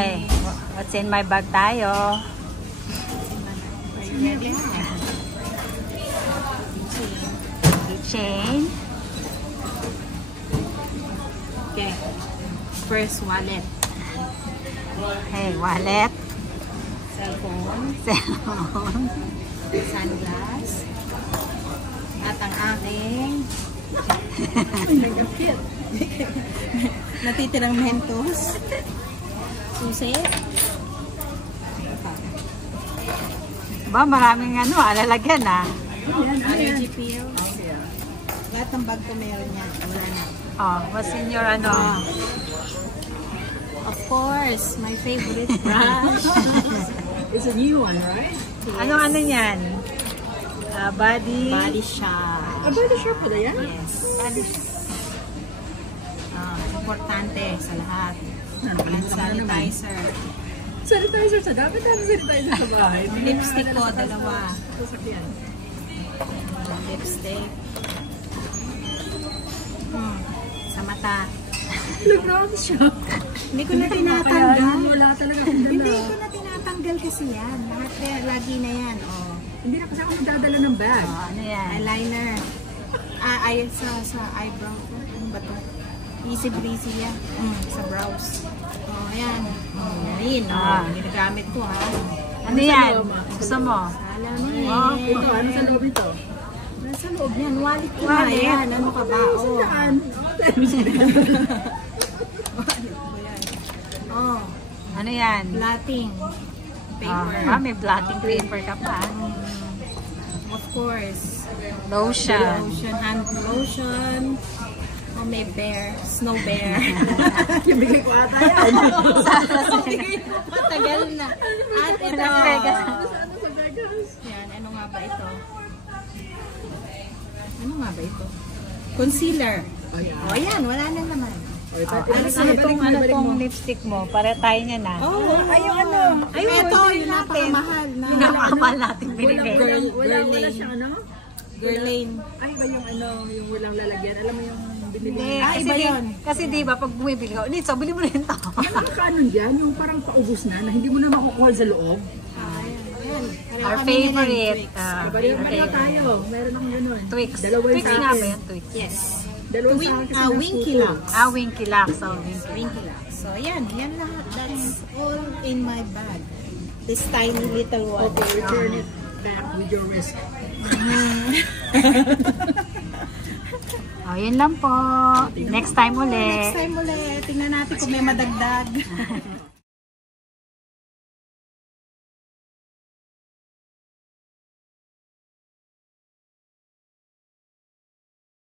Okay, what's in my bag tayo? Are you ready? Keychain. Okay. First, wallet. Okay, wallet. Cellphone. Cellphone. Sunglass. At ang aking natitirang Mentos. Susi. Ba, maraming alalagyan ah. Allergy pills. Lahat ng bag ko meron yan. Wala na. Oh, what's in your Of course, my favorite brush. It's a new one, right? Ano yan? Body. Body shop. Body shop pala yan? Yes. Importante sa lahat. Hand sanitizer. Sanitizer sa dapat ang sanitizer sa bahay. Lipstick ko, dalawa. Sasakyan. Lipstick. Sa mata. Brown siya. Hindi ko na tinatanggal. Wala talaga akong dala. Hindi ko na tinatanggal kasi yan. Lahat lagi na yan. Oh. Hindi na kasi ako magdadala ng bag. Oh, ano yan? Eyeliner. Ay, sa eyebrow ko. Ano ba to? Easy breezy yan. Sa brows. Oh, ayan. Yan. Ginagamit ko ha. Ano yan? Gusto mo? Salamin. Oh, Ito, ano sa loob ito? Nasa loob yan. Wallet ko na yan. Ano ka ba? Oh. Saan? Oh. Ano yan? Blotting. Paper. May blotting paper ka pa. Of course. Lotion. Lotion. Hand lotion. Oh, may bear. Snow bear. Ibigay ko ata yan. Matagal na. At ito. Las Vegas. Yan. Ano nga ba ito? Ano nga ba ito? Concealer. Oh, yan. Wala na naman. Ano tong lipstick mo? Pare tayo niya na. Oh, ayun ano. Ayun, ito yung napakamahal na. Yung napakamahal natin binigay. Wala siyang ano? Guerlain. Ay, ba yung ano, yung walang lalagyan? Alam mo yung binili? Kasi iba yun. Kasi di ba pag bumibili ka, Nitso, bili mo na yun to. Yung nakakanon dyan, yung parang paubos na hindi mo na makukuha sa loob. Ayan. Our favorite. Balik tayo. Meron akong ganun. Twix. Dalawa Twix sa nga akin. ba yun? Twix. Yes. Dalawa sa akin kasi Winky nasuko. Lux. Winky Lux. Winky Lux. So, yan. Yan lahat. That's all in my bag. This tiny little one. Okay, return it back with your risk. Yun lang po. Next time ulit. Next time ulit. Tingnan natin kung may madagdag.